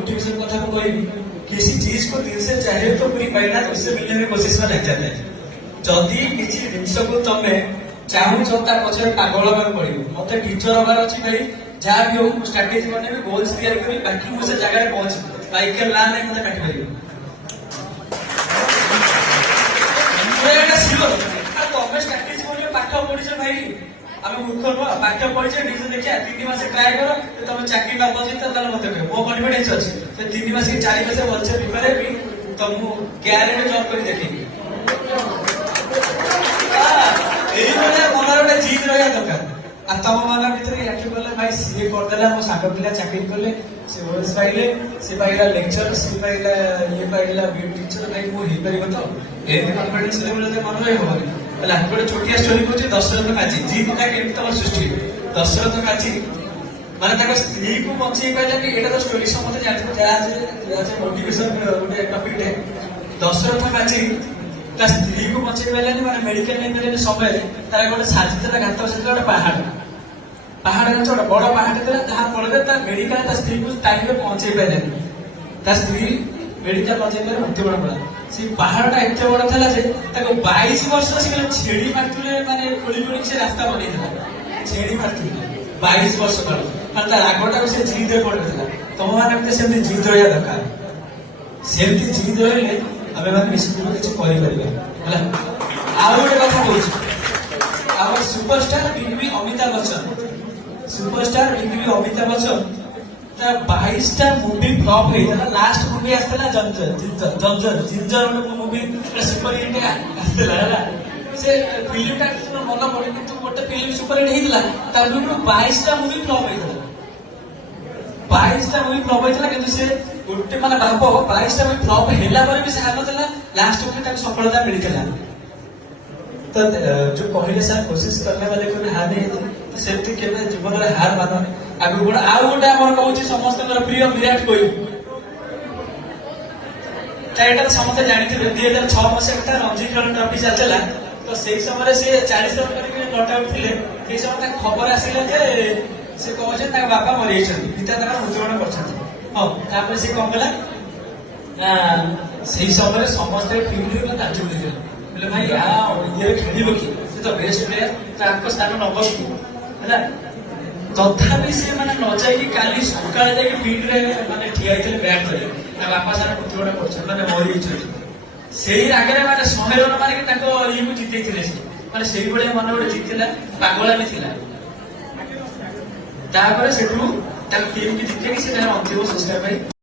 Motivation कथा को कोई किसी चीज को दिल से चाहिए तो पूरी पाइना तो उससे मिलने की कोशिश में लग जाता है। जदि किसी जिनस को तमे चाहूच पछे पागल होगा पड़ो मत टीचर हबार अच्छी भाई जहाँ भी हो स्ट्राटेजी बने गोल्स तैयार करी बाकी मुझे जगह पहुंची बाइक के ला नहीं मत काटी पार तमें स्ट्राटेजी बन पाठ पढ़ी भाई आम मूर्ख नुह पाठ पढ़ी देखिए 3 मास ट्राए कर तुम चाकरी न पहुंचे मत कह मो कन्फिडेंस अच्छी 3 मास 4 मास भलसे प्रिपेयर भी तुमको ग्यारेंटी जॉब कर देखेगी मन गोटे जिद रहा दरकार आ तुम मन भर याकि गले भाई सी करदे मो सांग पिला चाकरी कले सी ओएस पाइले सी पाइला लेक्चर सी पाइला ये पाइला टीचर भाई मु हो पार तो ये कन्फिडेंस लेवल मन रही गोटे छोटिया स्टोरी कौन दशरथ काजी जिदटा के सृष्टि दशरथ काजी माने स्त्री को बचे पारे ये तो स्टोरी समझे जानते मोटिवेशन गोटे टपिक दशरथ काजी स्त्री को बचे पारे मैंने मेडिकल नहीं समय तार गोटे साजिदा घात बसला गोटे पहाड़ पहाड़ गोटे बड़ पहाड़ था जहाँ फल मेडिकल स्त्री को टाइम में पहुंचे पारे स्त्री मेडिकल बचे पारे मृत्युवरण पड़ा से पहाड़टा एत बड़ था 22 वर्ष से छेड़ी मारते माने खोली खोली से रास्ता बनई छेड़ी मारते 22 वर्ष पर मतलब रागटा से जिद पड़ा तुम मैंने सेमती जिद रहा दरकार सेमती जिद रही आम मैंने निश्चित किसी कर गोटे कथा कह our superstar big B Amitabh Bachchan superstar big B Amitabh Bachchan 22टा मूवी फ्लॉप होता लास्ट मूवी आसला जंजर जिंजर मूवी सुपर हिट आसला से फिल्मटा मन पड़े कि गोटे फिल्म सुपर हिट होता 22टा मूवी फ्लॉप होता 22टा मूवी फ्लॉप होता कि से गोटे माने भाव 22टा मूवी फ्लॉप होला पर भी से हार नला लास्ट मूवी सफलता मिलता तो जो कहले सर कोशिश करने वाले को हार नहीं तो सेमती केबे जीवन में हार माननी आगु गोटे आउ गोटे आम कहूँ समस्त प्रिय विराट कोहली समस्त जानते 2006 मसीहा रणजी ट्रॉफी चलता तो से समय से 40 रन करके नट आउट थे समय खबर आसला से कहते बापा मरी पिता मृत्युवरण कर से कौन कला से समय समस्त फिल्म ताजुब बोले भाई ये खेल कि तो बेस्ट प्लेयर स्थान नब कि तथापि से माने न जाई काली सकाळ जाई फील्ड रे माने ठिया होइले बैट करे बापा सारा मृत्युवरण करछन माने मरी छै सेही आगे माने 100 रन माने कि ताको ई को जितेइथिले माने सेही बळे मन गोटे जितिला पागलामी थिला तापर सेठू ता टीम की जिते कि से अंतिम संस्कार भाई